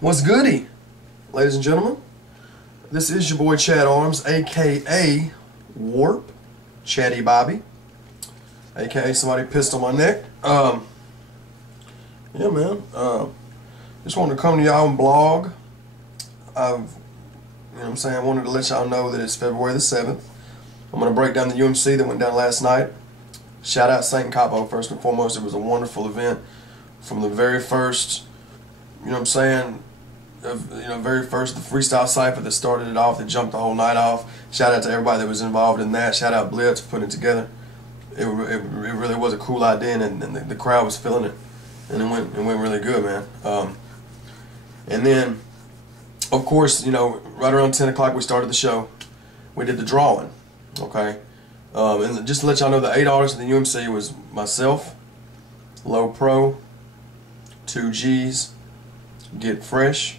What's goody, ladies and gentlemen? This is your boy Chad Arms, aka Warp, Chatty Bobby, aka somebody pissed on my neck. Yeah, man. Just wanted to come to y'all and blog. I wanted to let y'all know that it's February the 7th. I'm gonna break down the UMC that went down last night. Shout out St. Capo first and foremost. It was a wonderful event from the very first. Very first, the freestyle cipher that started it off, that jumped the whole night off. Shout out to everybody that was involved in that. Shout out Blitz for putting it together. It really was a cool idea, and the crowd was feeling it, and it went really good, man. And then, of course, right around 10 o'clock we started the show. We did the drawing, okay. And just to let y'all know, the 8 artists in the UMC was myself, Low Pro, 2 G's, Get Fresh,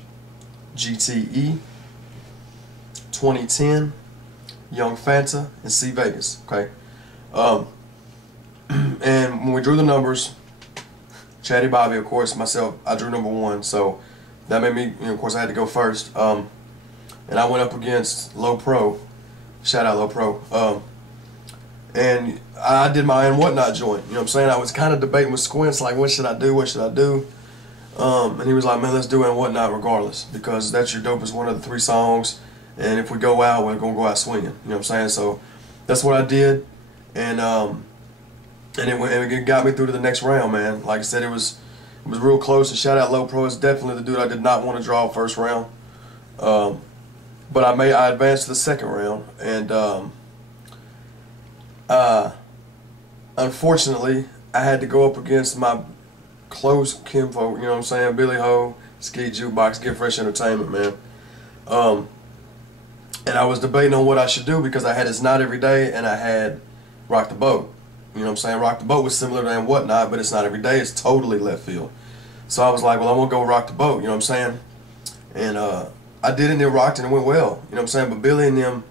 GTE, 2010, Young Fanta, and C Vegas. Okay, and when we drew the numbers, Chatty Bobby, of course, myself, I drew number 1, so that made me, of course, I had to go first. And I went up against Low Pro. Shout out Low Pro. And I did my And Whatnot joint. You know what I'm saying? I was kind of debating with Squints, like, what should I do? What should I do? And he was like, man, let's do And Whatnot regardless, because that's your dopest one of the 3 songs, and if we go out, we're going to go out swinging. You know what I'm saying? So that's what I did, and it got me through to the next round, man. Like I said, it was real close, and shout out Low Pro. It's definitely the dude I did not want to draw first round. But I advanced to the second round, and unfortunately, I had to go up against my close kinfolk, you know what I'm saying? Billy Ho, Ski Jukebox, Get Fresh Entertainment, man. And I was debating on what I should do, because I had It's Not Every Day and I had Rock the Boat. You know what I'm saying? Rock the Boat was similar to And Whatnot, but It's Not Every Day. It's totally left field. So I was like, well, I'm going to go Rock the Boat, you know what I'm saying? And I did it, and it rocked, and it went well, you know what I'm saying? But Billy and them,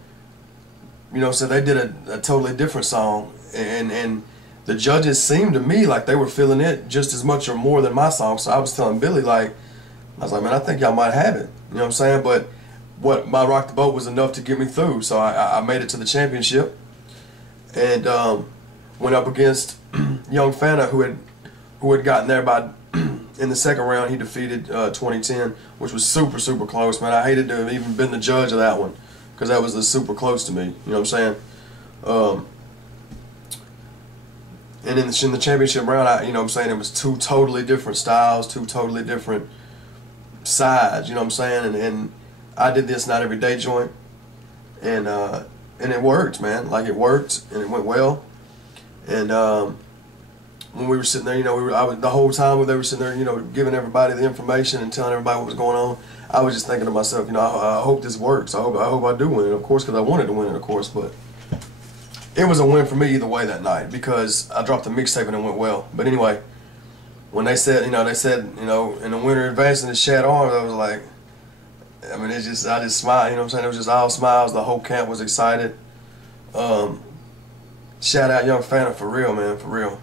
so they did a totally different song, and the judges seemed to me like they were feeling it just as much or more than my song. So I was telling Billy, I was like, man, I think y'all might have it. You know what I'm saying? But my Rock the Boat was enough to get me through. So I made it to the championship, and went up against Young Fanta, who had gotten there by in the second round. He defeated 2010, which was super, super close, man. I hated to have even been the judge of that one, because that was super close to me. You know what I'm saying? And in the championship round, it was 2 totally different styles, 2 totally different sides, you know what I'm saying? And I did this Not Every Day joint, and it worked, man. Like, it worked, and it went well. And when we were sitting there, the whole time when they were sitting there, giving everybody the information and telling everybody what was going on, I was just thinking to myself, I hope this works. I hope I do win it, of course, because I wanted to win it, of course, but it was a win for me either way that night, because I dropped the mixtape and it went well. But anyway, when they said, in the winner advancing to Chad Arms, I was like, I just smiled, you know what I'm saying? It was just all smiles. The whole camp was excited. Shout out Young Fanta, for real, man, for real.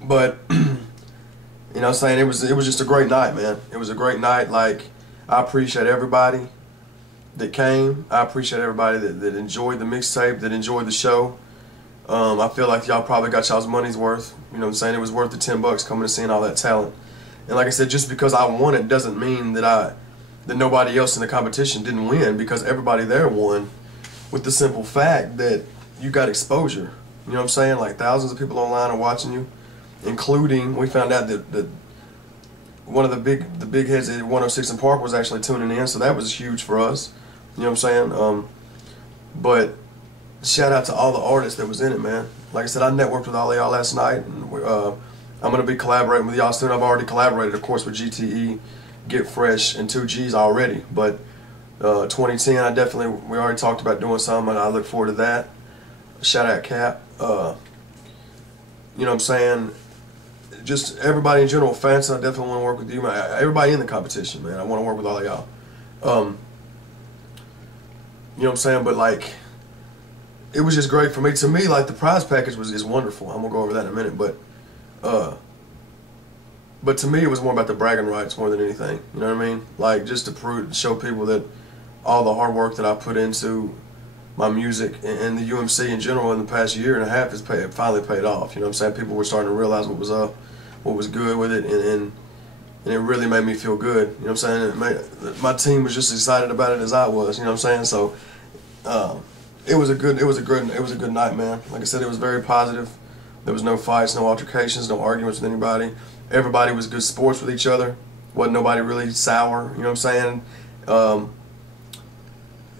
But you know what I'm saying, it was just a great night, man. It was a great night. Like, I appreciate everybody that came. I appreciate everybody that enjoyed the mixtape, that enjoyed the show. I feel like y'all probably got y'all's money's worth. You know what I'm saying? It was worth the $10 coming and seeing all that talent. And like I said, just because I won it doesn't mean that nobody else in the competition didn't win, because everybody there won, with the simple fact that you got exposure. You know what I'm saying? Like, thousands of people online are watching you, including, we found out that one of the big heads at 106 in Park was actually tuning in, so that was huge for us. You know what I'm saying? But shout out to all the artists that was in it, man. Like I said, I networked with all of y'all last night, and I'm going to be collaborating with y'all soon. I've already collaborated, of course, with GTE, Get Fresh, and 2 G's already. But 2010, we already talked about doing something, and I look forward to that. Shout out Cap. You know what I'm saying? Just everybody in general, fans, I definitely want to work with you, man. Everybody in the competition, man. I want to work with all of y'all. You know what I'm saying? But, like, it was just great for me. To me, like, the prize package is wonderful. I'm gonna go over that in a minute, but But to me, it was more about the bragging rights more than anything. You know what I mean? Like, just to show people that all the hard work that I put into my music and the UMC in general in the past year and a half has finally paid off. You know what I'm saying? People were starting to realize what was up, what was good with it, and it really made me feel good. You know what I'm saying? My team was just as excited about it as I was. You know what I'm saying? So it was a good night, man. Like I said, it was very positive. There was no fights, no altercations, no arguments with anybody. Everybody was good sports with each other. Wasn't nobody really sour. You know what I'm saying?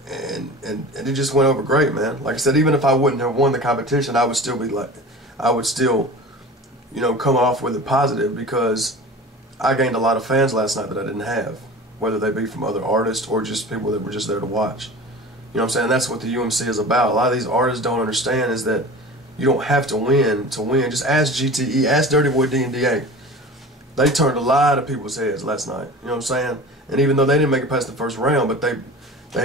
And it just went over great, man. Like I said, even if I wouldn't have won the competition, I would still you know, come off with it positive, because I gained a lot of fans last night that I didn't have, whether they be from other artists or just people that were just there to watch. You know what I'm saying? That's what the UMC is about. A lot of these artists don't understand is that you don't have to win to win. Just ask GTE, ask Dirty Boy D and DA. They turned a lot of people's heads last night. You know what I'm saying? And even though they didn't make it past the first round, but they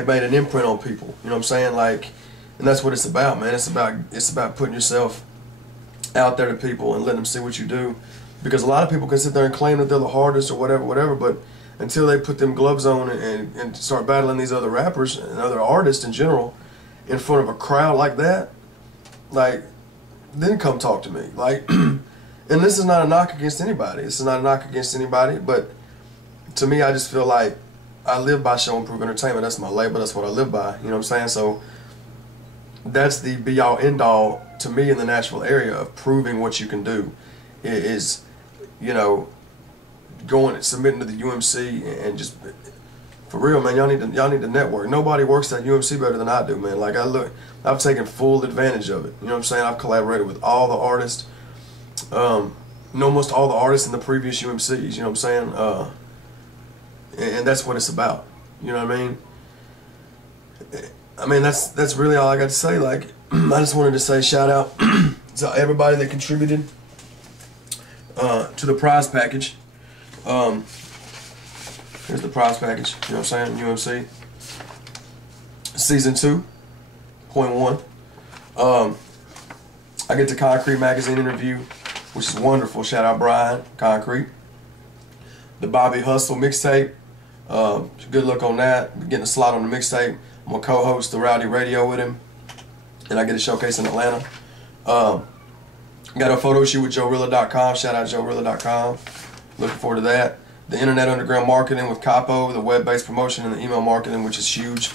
made an imprint on people. You know what I'm saying? Like, and that's what it's about, man. It's about putting yourself out there to people and letting them see what you do. Because a lot of people can sit there and claim that they're the hardest or whatever, but until they put them gloves on and start battling these other rappers and other artists in general in front of a crowd like that, like, then come talk to me. Like, and this is not a knock against anybody. This is not a knock against anybody, but to me, I just feel like I live by Show and Prove Entertainment. That's my label. That's what I live by. You know what I'm saying? So that's the be-all, end-all to me in the Nashville area of proving what you can do. It is, you know, going and submitting to the UMC and just, for real, man, y'all need to network. Nobody works at UMC better than I do, man. Like, I've taken full advantage of it. You know what I'm saying? I've collaborated with all the artists, almost all the artists in the previous UMCs. You know what I'm saying? And that's what it's about. You know what I mean? That's really all I got to say. Like, I just wanted to say shout out to everybody that contributed to the prize package. Here's the prize package. You know what I'm saying? UMC Season 2.1. I get the Concrete magazine interview, which is wonderful. Shout out Brian Concrete. The Bobby Hustle mixtape. Good luck on that. Getting a slot on the mixtape. I'm gonna co-host the Rowdy Radio with him, and I get a showcase in Atlanta. Got a photo shoot with JoeRilla.com. Shout out JoeRilla.com. Looking forward to that. The Internet Underground Marketing with Capo, the web-based promotion and the email marketing, which is huge.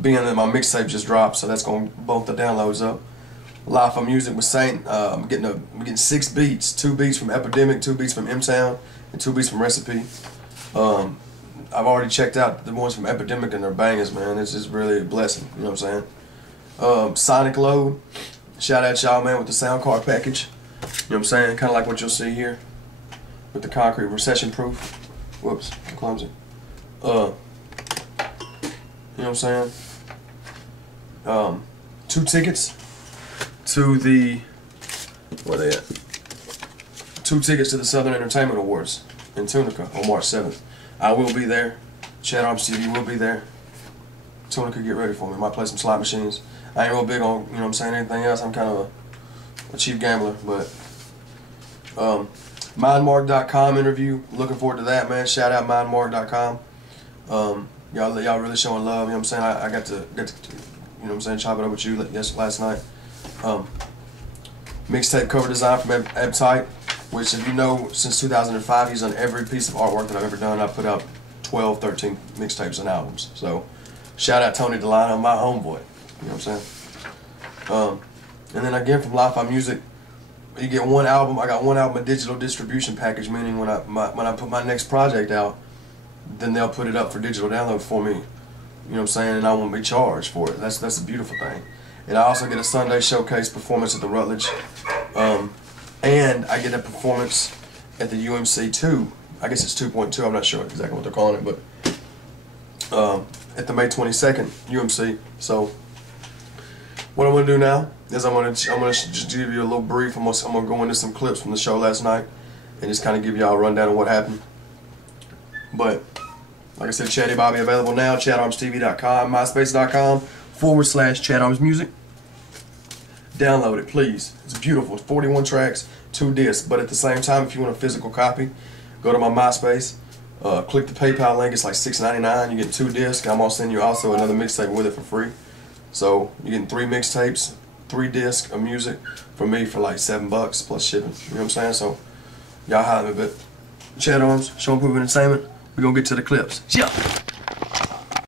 Being that my mixtape just dropped, so that's gonna bump the downloads up. Live on Music with Saint. I'm getting 6 beats. 2 beats from Epidemic, 2 beats from M-Town, and 2 beats from Recipe. I've already checked out the ones from Epidemic and they're bangers, man. It's just really a blessing, you know what I'm saying? Sonic Load, shout out y'all, man, with the sound card package. You know what I'm saying? Kind of like what you'll see here with the Concrete recession proof. Whoops, I'm clumsy. You know what I'm saying? 2 tickets to the, where they at? 2 tickets to the Southern Entertainment Awards in Tunica on March 7th. I will be there. Chad Arms TV will be there. Tunica, get ready for me. Might play some slot machines. I ain't real big on, you know what I'm saying, anything else. I'm kind of a cheap gambler, but mindmark.com interview. Looking forward to that, man. Shout out mindmark.com. Y'all really showing love, you know what I'm saying? I got to you know what I'm saying, chop it up with you last night. Mixtape cover design from Eb Tight, which, if you know, since 2005 he's done every piece of artwork that I've ever done. I've put out 12, 13 mixtapes and albums. So shout out Tony Delano, my homeboy. You know what I'm saying? And then again from Live on Music, you get 1 album. I got 1 album a digital distribution package, meaning when I put my next project out, then they'll put it up for digital download for me. You know what I'm saying? And I won't be charged for it. That's a beautiful thing. And I also get a Sunday showcase performance at the Rutledge. And I get a performance at the UMC 2. I guess it's 2.2. I'm not sure exactly what they're calling it, but at the May 22nd UMC. So what I'm gonna do now is I'm gonna just give you a little brief. I'm gonna go into some clips from the show last night and just kind of give y'all a rundown of what happened. But like I said, Chaddy Bobby available now. ChadArmsTV.com, MySpace.com/ChadArmsMusic. Download it, please. It's beautiful. It's 41 tracks, 2 discs. But at the same time, if you want a physical copy, Go to my MySpace. Click the PayPal link. It's like $6.99. You get 2 discs. I'm gonna send you also another mixtape with it for free. So you're getting 3 mixtapes, 3 discs of music from me for like $7 plus shipping. You know what I'm saying? So y'all holler a bit. Chad Arms, Show and Prove Entertainment. We're gonna get to the clips. Yeah.